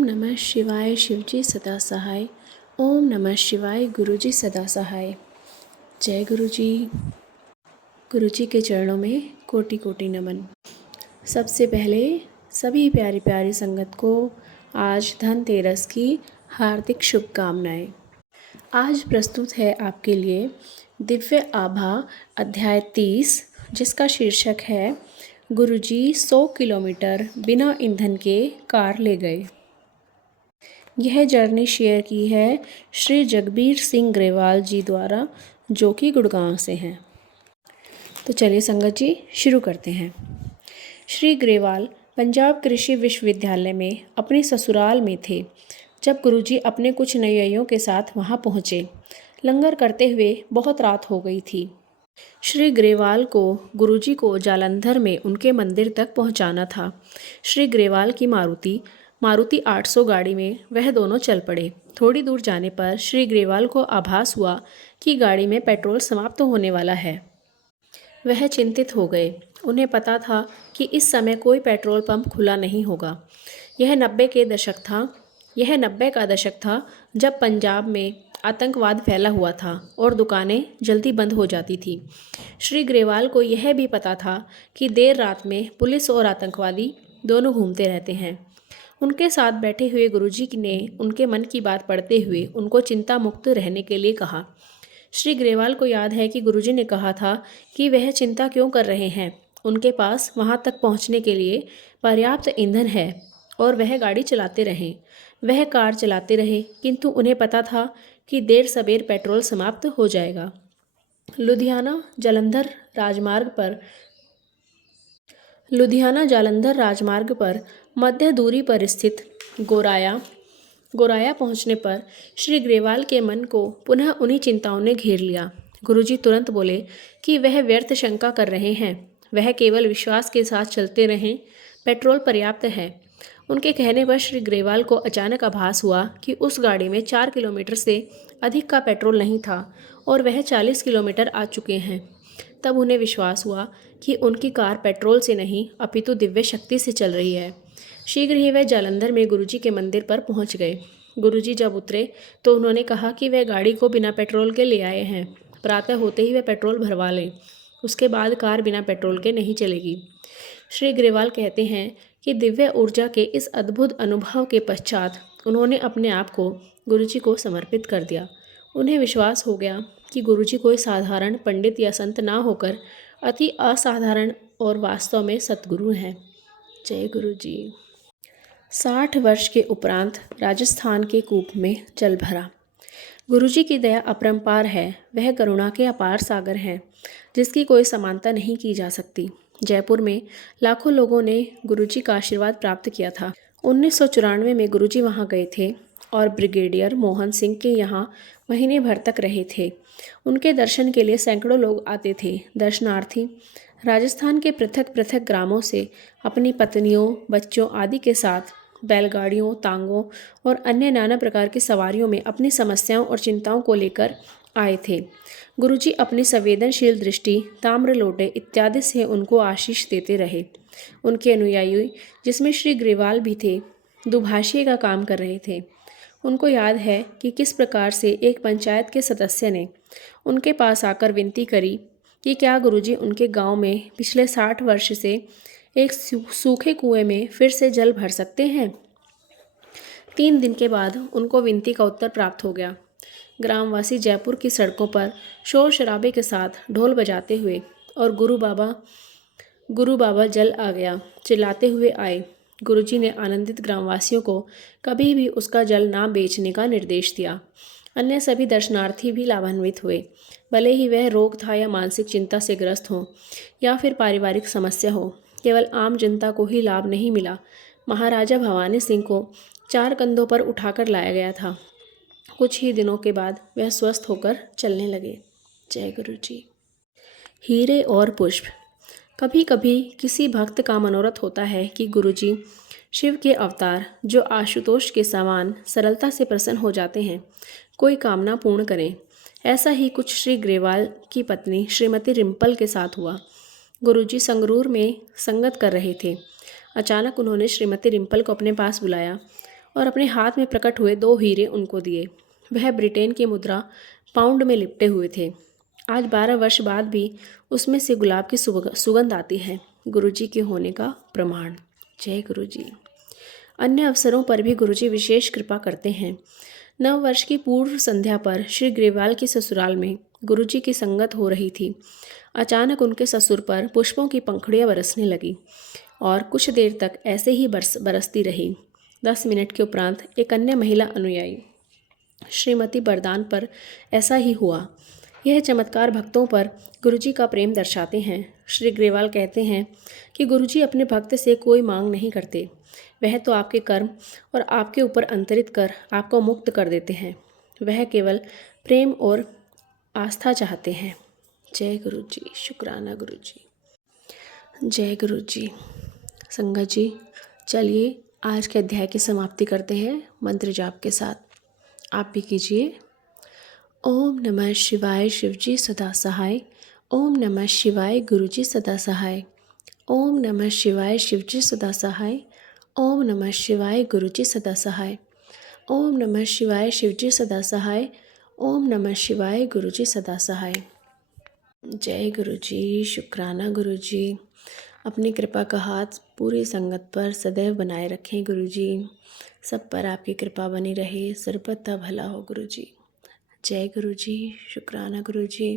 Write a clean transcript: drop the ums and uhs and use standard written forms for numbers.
ओम नमः शिवाय शिवजी सदा सहाय। ओम नमः शिवाय गुरुजी सदा सहाय। जय गुरुजी। गुरुजी के चरणों में कोटि कोटि नमन। सबसे पहले सभी प्यारी प्यारी संगत को आज धनतेरस की हार्दिक शुभकामनाएं। आज प्रस्तुत है आपके लिए दिव्य आभा अध्याय 30, जिसका शीर्षक है गुरुजी 100 किलोमीटर बिना ईंधन के कार ले गए। यह जर्नी शेयर की है श्री जगबीर सिंह ग्रेवाल जी द्वारा, जो कि गुड़गांव से हैं। तो चलिए संगत जी शुरू करते हैं। श्री ग्रेवाल पंजाब कृषि विश्वविद्यालय में अपने ससुराल में थे जब गुरुजी अपने कुछ अनुयायियों के साथ वहां पहुंचे। लंगर करते हुए बहुत रात हो गई थी। श्री ग्रेवाल को गुरुजी को जालंधर में उनके मंदिर तक पहुंचाना था। श्री ग्रेवाल की मारुति 800 गाड़ी में वह दोनों चल पड़े। थोड़ी दूर जाने पर श्री ग्रेवाल को आभास हुआ कि गाड़ी में पेट्रोल समाप्त होने वाला है। वह चिंतित हो गए। उन्हें पता था कि इस समय कोई पेट्रोल पंप खुला नहीं होगा। यह 90 का दशक था जब पंजाब में आतंकवाद फैला हुआ था और दुकानें जल्दी बंद हो जाती थी। श्री ग्रेवाल को यह भी पता था कि देर रात में पुलिस और आतंकवादी दोनों घूमते रहते हैं। उनके साथ बैठे हुए गुरुजी ने उनके मन की बात पढ़ते हुए उनको चिंता मुक्त रहने के लिए कहा। श्री ग्रेवाल को याद है कि गुरुजी ने कहा था कि वह चिंता क्यों कर रहे हैं। उनके पास वहां तक पहुंचने के लिए पर्याप्त ईंधन है और वह गाड़ी चलाते रहें। वह कार चलाते रहे, किंतु उन्हें पता था कि देर सबेर पेट्रोल समाप्त हो जाएगा। लुधियाना जालंधर राजमार्ग पर मध्य दूरी पर स्थित गोराया पहुंचने पर श्री ग्रेवाल के मन को पुनः उन्हीं चिंताओं ने घेर लिया। गुरुजी तुरंत बोले कि वह व्यर्थ शंका कर रहे हैं। वह केवल विश्वास के साथ चलते रहें, पेट्रोल पर्याप्त है। उनके कहने पर श्री ग्रेवाल को अचानक आभास हुआ कि उस गाड़ी में 4 किलोमीटर से अधिक का पेट्रोल नहीं था और वह 40 किलोमीटर आ चुके हैं। तब उन्हें विश्वास हुआ कि उनकी कार पेट्रोल से नहीं अपितु दिव्य शक्ति से चल रही है। शीघ्र ही वह जालंधर में गुरुजी के मंदिर पर पहुंच गए। गुरुजी जब उतरे तो उन्होंने कहा कि वह गाड़ी को बिना पेट्रोल के ले आए हैं। प्रातः होते ही वह पेट्रोल भरवा लें, उसके बाद कार बिना पेट्रोल के नहीं चलेगी। श्री ग्रेवाल कहते हैं कि दिव्य ऊर्जा के इस अद्भुत अनुभव के पश्चात उन्होंने अपने आप को गुरुजी को समर्पित कर दिया। उन्हें विश्वास हो गया कि गुरुजी कोई साधारण पंडित या संत ना होकर अति असाधारण और वास्तव में सतगुरु हैं। जय गुरुजी। 60 वर्ष के उपरांत राजस्थान के कूप में जल भरा। गुरुजी की दया अपरंपार है। वह करुणा के अपार सागर हैं, जिसकी कोई समानता नहीं की जा सकती। जयपुर में लाखों लोगों ने गुरुजी का आशीर्वाद प्राप्त किया था। 1994 में गुरुजी वहां गए थे और ब्रिगेडियर मोहन सिंह के यहाँ महीने भर तक रहे थे। उनके दर्शन के लिए सैकड़ों लोग आते थे। दर्शनार्थी राजस्थान के पृथक पृथक ग्रामों से अपनी पत्नियों, बच्चों आदि के साथ बैलगाड़ियों, तांगों और अन्य नाना प्रकार की सवारियों में अपनी समस्याओं और चिंताओं को लेकर आए थे। गुरुजी अपनी संवेदनशील दृष्टि, ताम्र लोटे इत्यादि से उनको आशीष देते रहे। उनके अनुयायी, जिसमें श्री ग्रेवाल भी थे, दुभाषी का काम कर रहे थे। उनको याद है कि किस प्रकार से एक पंचायत के सदस्य ने उनके पास आकर विनती करी कि क्या गुरुजी उनके गांव में पिछले 60 वर्ष से एक सूखे कुएं में फिर से जल भर सकते हैं। 3 दिन के बाद उनको विनती का उत्तर प्राप्त हो गया। ग्रामवासी जयपुर की सड़कों पर शोर शराबे के साथ ढोल बजाते हुए और गुरु बाबा जल आ गया चिल्लाते हुए आए। गुरुजी ने आनंदित ग्रामवासियों को कभी भी उसका जल ना बेचने का निर्देश दिया। अन्य सभी दर्शनार्थी भी लाभान्वित हुए, भले ही वह रोग था या मानसिक चिंता से ग्रस्त हो या फिर पारिवारिक समस्या हो। केवल आम जनता को ही लाभ नहीं मिला, महाराजा भवानी सिंह को 4 कंधों पर उठाकर लाया गया था। कुछ ही दिनों के बाद वह स्वस्थ होकर चलने लगे। जय गुरु जी। हीरे और पुष्प। कभी कभी किसी भक्त का मनोरथ होता है कि गुरुजी शिव के अवतार, जो आशुतोष के समान सरलता से प्रसन्न हो जाते हैं, कोई कामना पूर्ण करें। ऐसा ही कुछ श्री ग्रेवाल की पत्नी श्रीमती रिम्पल के साथ हुआ। गुरुजी संगरूर में संगत कर रहे थे। अचानक उन्होंने श्रीमती रिम्पल को अपने पास बुलाया और अपने हाथ में प्रकट हुए 2 हीरे उनको दिए। वह ब्रिटेन की मुद्रा पाउंड में लिपटे हुए थे। आज 12 वर्ष बाद भी उसमें से गुलाब की सुगंध आती है, गुरुजी के होने का प्रमाण। जय गुरुजी। अन्य अवसरों पर भी गुरुजी विशेष कृपा करते हैं। नव वर्ष की पूर्व संध्या पर श्री ग्रेवाल के ससुराल में गुरुजी की संगत हो रही थी। अचानक उनके ससुर पर पुष्पों की पंखुड़ियाँ बरसने लगी और कुछ देर तक ऐसे ही बरसती रही। 10 मिनट के उपरांत एक अन्य महिला अनुयायी श्रीमती बरदान पर ऐसा ही हुआ। यह चमत्कार भक्तों पर गुरुजी का प्रेम दर्शाते हैं। श्री ग्रेवाल कहते हैं कि गुरुजी अपने भक्त से कोई मांग नहीं करते, वह तो आपके कर्म और आपके ऊपर अंतरित कर आपको मुक्त कर देते हैं। वह केवल प्रेम और आस्था चाहते हैं। जय गुरुजी। शुक्राना गुरुजी। जय गुरुजी। संगत जी, चलिए आज के अध्याय की समाप्ति करते हैं मंत्र जाप के साथ। आप भी कीजिए। ओम नमः शिवाय शिवजी सदा सहाय। ओम नमः शिवाय गुरुजी सदा सहाय। ओम नमः शिवाय शिवजी सदा सहाय। ओम नमः शिवाय गुरुजी सदा सहाय। ओम नमः शिवाय शिवजी सदा सहाय। ओम नमः शिवाय गुरुजी सदा सहाय। जय गुरुजी। शुक्राना गुरुजी। अपनी कृपा का हाथ पूरी संगत पर सदैव बनाए रखें गुरुजी। सब पर आपकी कृपा बनी रहे, सर्वथा भला हो गुरुजी। जय गुरुजी। शुक्राना गुरुजी।